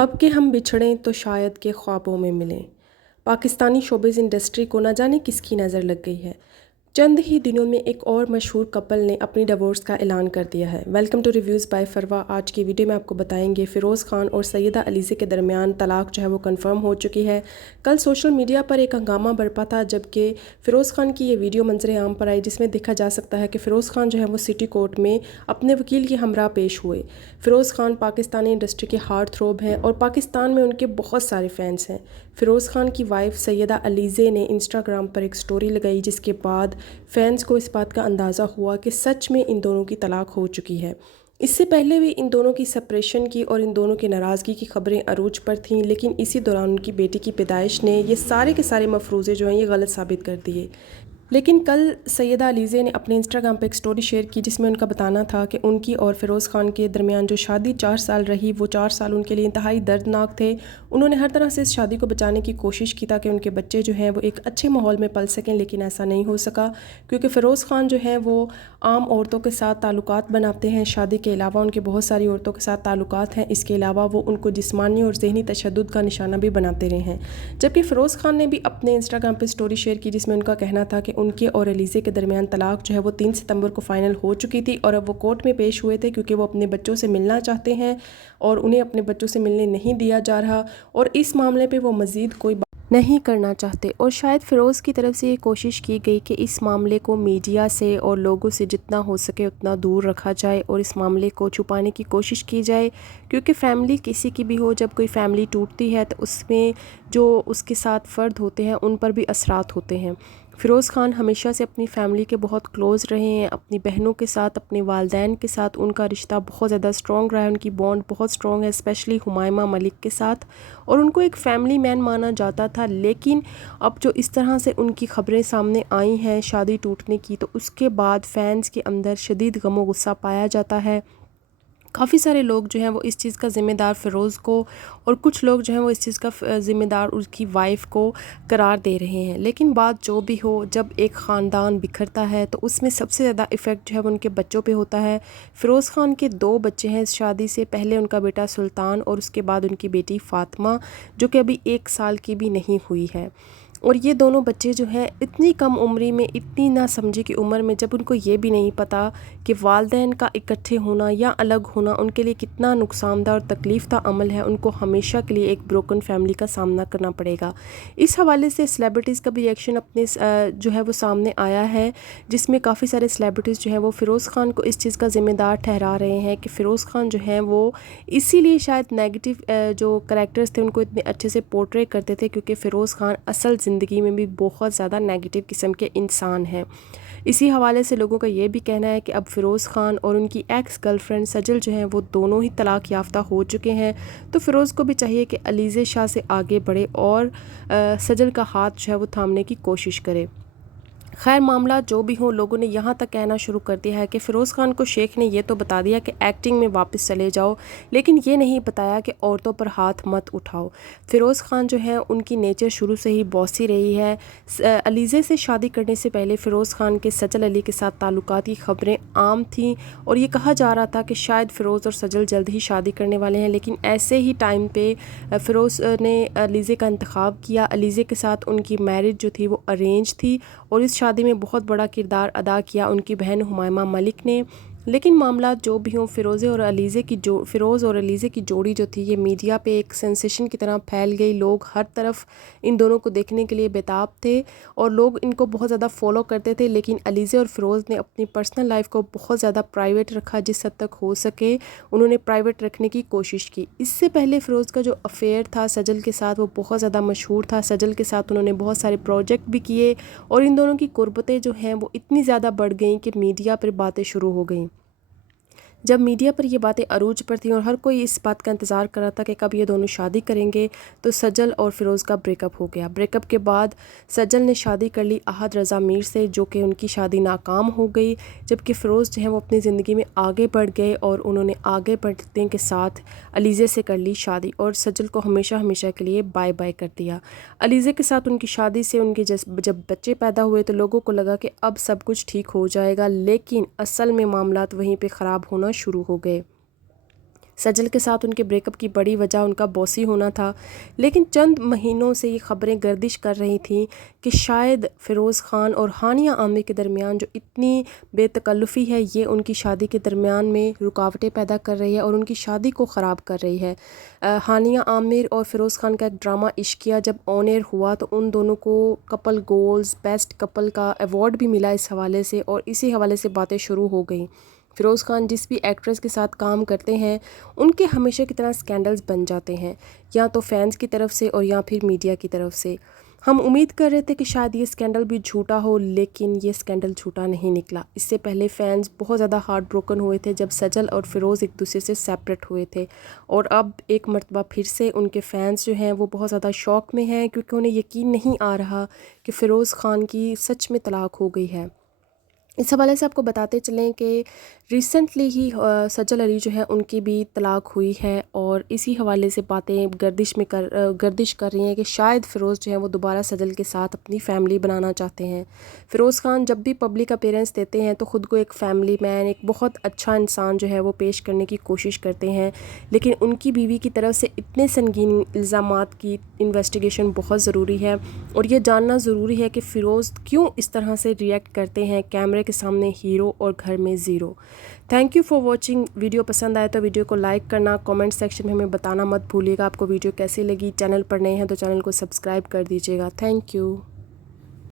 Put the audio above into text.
अब के हम बिछड़ें तो शायद के ख्वाबों में मिलें। पाकिस्तानी शोबिज़ इंडस्ट्री को न जाने किसकी नज़र लग गई है। चंद ही दिनों में एक और मशहूर कपल ने अपनी डिवोर्स का ऐलान कर दिया है। वेलकम टू रिव्यूज़ बाय फरवा। आज की वीडियो में आपको बताएंगे फ़िरोज़ खान और सैयदा अलीज़े के दरमियान तलाक जो है वो कंफर्म हो चुकी है। कल सोशल मीडिया पर एक हंगामा बरपा था जबकि फ़िरोज़ खान की ये वीडियो मंजर आम पर आई, जिसमें देखा जा सकता है कि फ़िरोज़ खान जो है वो सिटी कोर्ट में अपने वकील के हमरा पेश हुए। फ़िरोज़ खान पाकिस्तानी इंडस्ट्री के हार्ट थ्रोब हैं और पाकिस्तान में उनके बहुत सारे फैंस हैं। फ़िरोज़ खान की वाइफ सैयदा अलीज़े ने इंस्टाग्राम पर एक स्टोरी लगाई, जिसके बाद फैंस को इस बात का अंदाज़ा हुआ कि सच में इन दोनों की तलाक हो चुकी है। इससे पहले भी इन दोनों की सेपरेशन की और इन दोनों की नाराज़गी की खबरें अरूज पर थीं, लेकिन इसी दौरान उनकी बेटी की पैदाइश ने ये सारे के सारे मफरूज़े जो हैं ये गलत साबित कर दिए। लेकिन कल सैयदा अलीज़े ने अपने इंस्टाग्राम पर एक स्टोरी शेयर की, जिसमें उनका बताना था कि उनकी और फ़िरोज़ खान के दरमियान जो शादी 4 साल रही, वो 4 साल उनके लिए इंतहाई दर्दनाक थे। उन्होंने हर तरह से इस शादी को बचाने की कोशिश की ताकि उनके बच्चे जो हैं वो एक अच्छे माहौल में पल सकें, लेकिन ऐसा नहीं हो सका क्योंकि फ़िरोज़ खान जो हैं वो आम औरतों के साथ ताल्लुकात बनाते हैं। शादी के अलावा उनके बहुत सारी औरतों के साथ ताल्लुकात हैं। इसके अलावा वो उनको जिस्मानी और ज़हनी तशद्दुद का निशाना भी बनाते रहे हैं। जबकि फ़िरोज़ खान ने भी अपने इंस्टाग्राम पर स्टोरी शेयर की, जिसमें उनका कहना था कि उनके और अलीज़े के दरमियान तलाक जो है वो 3 सितंबर को फ़ाइनल हो चुकी थी और अब वो कोर्ट में पेश हुए थे क्योंकि वो अपने बच्चों से मिलना चाहते हैं और उन्हें अपने बच्चों से मिलने नहीं दिया जा रहा और इस मामले पे वो मज़ीद कोई बात नहीं करना चाहते। और शायद फ़िरोज़ की तरफ से ये कोशिश की गई कि इस मामले को मीडिया से और लोगों से जितना हो सके उतना दूर रखा जाए और इस मामले को छुपाने की कोशिश की जाए, क्योंकि फ़ैमिली किसी की भी हो, जब कोई फ़ैमिली टूटती है तो उसमें जो उसके साथ फ़र्द होते हैं उन पर भी असरात होते हैं। फ़िरोज़ खान हमेशा से अपनी फ़ैमिली के बहुत क्लोज़ रहे हैं, अपनी बहनों के साथ, अपने वालदैन के साथ उनका रिश्ता बहुत ज़्यादा स्ट्रॉन्ग रहा है, उनकी बॉन्ड बहुत स्ट्रॉन्ग है, स्पेशली हुमायमा मलिक के साथ, और उनको एक फ़ैमिली मैन माना जाता था। लेकिन अब जो इस तरह से उनकी ख़बरें सामने आई हैं शादी टूटने की, तो उसके बाद फ़ैन्स के अंदर शदीद गम व गुस्सा पाया जाता है। काफ़ी सारे लोग जो हैं वो इस चीज़ का ज़िम्मेदार फ़िरोज़ को और कुछ लोग जो हैं वो इस चीज़ का ज़िम्मेदार उसकी वाइफ को करार दे रहे हैं। लेकिन बात जो भी हो, जब एक ख़ानदान बिखरता है तो उसमें सबसे ज़्यादा इफ़ेक्ट जो है वो उनके बच्चों पे होता है। फ़िरोज़ खान के 2 बच्चे हैं इस शादी से पहले, उनका बेटा सुल्तान और उसके बाद उनकी बेटी फ़ातिमा, जो कि अभी 1 साल की भी नहीं हुई है। और ये दोनों बच्चे जो हैं इतनी कम उम्री में, इतनी ना समझी की उम्र में, जब उनको ये भी नहीं पता कि वालदैन का इकट्ठे होना या अलग होना उनके लिए कितना नुकसानदा और तकलीफ़ अमल है, उनको हमेशा के लिए एक ब्रोकन फैमिली का सामना करना पड़ेगा। इस हवाले से सेलिब्रिटीज़ का भी रिएक्शन अपने जो है वो सामने आया है, जिसमें काफ़ी सारे सेलिब्रिटीज़ जो है वो फ़िरोज़ खान को इस चीज़ का ज़िम्मेदार ठहरा रहे हैं कि फ़िरोज़ खान जो हैं वो इसीलिए शायद नेगेटिव जो करैक्टर्स थे उनको इतने अच्छे से पोर्ट्रे करते थे, क्योंकि फ़िरोज़ खान असल ज़िंदगी में भी बहुत ज़्यादा नेगेटिव किस्म के इंसान हैं। इसी हवाले से लोगों का ये भी कहना है कि अब फ़िरोज़ खान और उनकी एक्स गर्लफ्रेंड सजल जो हैं वो दोनों ही तलाक याफ्ता हो चुके हैं, तो फ़िरोज़ को भी चाहिए कि अलीज़े शाह से आगे बढ़े और सजल का हाथ जो है वो थामने की कोशिश करे। खैर, मामला जो भी हो, लोगों ने यहाँ तक कहना शुरू कर दिया है कि फ़िरोज़ खान को शेख ने ये तो बता दिया कि एक्टिंग में वापस चले जाओ, लेकिन ये नहीं बताया कि औरतों पर हाथ मत उठाओ। फ़िरोज़ खान जो है उनकी नेचर शुरू से ही बॉसी रही है। अलीज़े से शादी करने से पहले फ़िरोज़ खान के सजल अली के साथ ताल्लुकात की खबरें आम थीं और ये कहा जा रहा था कि शायद फ़िरोज़ और सजल जल्द ही शादी करने वाले हैं। लेकिन ऐसे ही टाइम पे फ़िरोज़ ने अलीज़े का इंतखाब किया। अलीज़े के साथ उनकी मैरिज जो थी वो अरेंज थी और इस शादी में बहुत बड़ा किरदार अदा किया उनकी बहन हुमायमा मलिक ने। लेकिन मामला जो भी हों, फ़िरोज़ और अलीज़े की जोड़ी जो थी ये मीडिया पे एक सेंसेशन की तरह फैल गई। लोग हर तरफ इन दोनों को देखने के लिए बेताब थे और लोग इनको बहुत ज़्यादा फॉलो करते थे। लेकिन अलीज़े और फ़िरोज़ ने अपनी पर्सनल लाइफ को बहुत ज़्यादा प्राइवेट रखा, जिस हद तक हो सके उन्होंने प्राइवेट रखने की कोशिश की। इससे पहले फ़िरोज़ का जो अफेयर था सजल के साथ वो बहुत ज़्यादा मशहूर था। सजल के साथ उन्होंने बहुत सारे प्रोजेक्ट भी किए और इन दोनों की कुर्बतें जो हैं वो इतनी ज़्यादा बढ़ गई कि मीडिया पर बातें शुरू हो गई। जब मीडिया पर ये बातें अरूज पर थीं और हर कोई इस बात का इंतज़ार कर रहा था कि कब ये दोनों शादी करेंगे, तो सजल और फ़िरोज़ का ब्रेकअप हो गया। ब्रेकअप के बाद सजल ने शादी कर ली अहद रज़ा मीर से, जो कि उनकी शादी नाकाम हो गई। जबकि फ़िरोज़ जो है वो अपनी ज़िंदगी में आगे बढ़ गए और उन्होंने आगे बढ़ने के साथ अलीज़े से कर ली शादी और सजल को हमेशा हमेशा के लिए बाय बाय कर दिया। अलीज़े के साथ उनकी शादी से उनके जब बच्चे पैदा हुए तो लोगों को लगा कि अब सब कुछ ठीक हो जाएगा, लेकिन असल में मामलात वहीं पे ख़राब होना शुरू हो गए। सजल के साथ उनके ब्रेकअप की बड़ी वजह उनका बॉसी होना था, लेकिन चंद महीनों से ये खबरें गर्दिश कर रही थीं कि शायद फ़िरोज़ ख़ान और हानिया आमिर के दरमियान जो इतनी बेतकल्लुफ़ी है, ये उनकी शादी के दरमियान में रुकावटें पैदा कर रही है और उनकी शादी को ख़राब कर रही है। हानिया आमिर और फ़िरोज़ ख़ान का एक ड्रामा इश्किया जब ऑन एयर हुआ तो उन दोनों को कपल गोल्स बेस्ट कपल का अवार्ड भी मिला इस हवाले से, और इसी हवाले से बातें शुरू हो गई। फ़िरोज़ ख़ान जिस भी एक्ट्रेस के साथ काम करते हैं उनके हमेशा की तरह स्कैंडल्स बन जाते हैं, या तो फैंस की तरफ से और या फिर मीडिया की तरफ से। हम उम्मीद कर रहे थे कि शायद ये स्कैंडल भी झूठा हो, लेकिन ये स्कैंडल झूठा नहीं निकला। इससे पहले फैंस बहुत ज़्यादा हार्ट ब्रोकन हुए थे जब सजल और फ़िरोज़ एक दूसरे से सेपरेट हुए थे, और अब एक मरतबा फिर से उनके फैंस जो हैं वो बहुत ज़्यादा शॉक में हैं, क्योंकि उन्हें यकीन नहीं आ रहा कि फ़िरोज़ ख़ान की सच में तलाक हो गई है। इस हवाले से आपको बताते चलें कि रिसेंटली ही सजल अली जो है उनकी भी तलाक हुई है, और इसी हवाले से बातें गर्दिश कर रही हैं कि शायद फ़िरोज़ जो है वो दोबारा सजल के साथ अपनी फ़ैमिली बनाना चाहते हैं। फ़िरोज़ ख़ान जब भी पब्लिक अपीयरेंस देते हैं तो ख़ुद को एक फ़ैमिली मैन, एक बहुत अच्छा इंसान जो है वो पेश करने की कोशिश करते हैं, लेकिन उनकी बीवी की तरफ से इतने संगीन इल्ज़ामात की इन्वेस्टिगेशन बहुत ज़रूरी है, और ये जानना ज़रूरी है कि फ़िरोज़ क्यों इस तरह से रिएक्ट करते हैं, कैमरे के सामने हीरो और घर में zero. Thank you for watching. Video पसंद आए तो वीडियो को लाइक करना, कमेंट सेक्शन में हमें बताना मत भूलिएगा आपको वीडियो कैसी लगी। चैनल पर नए हैं तो चैनल को सब्सक्राइब कर दीजिएगा। Thank you.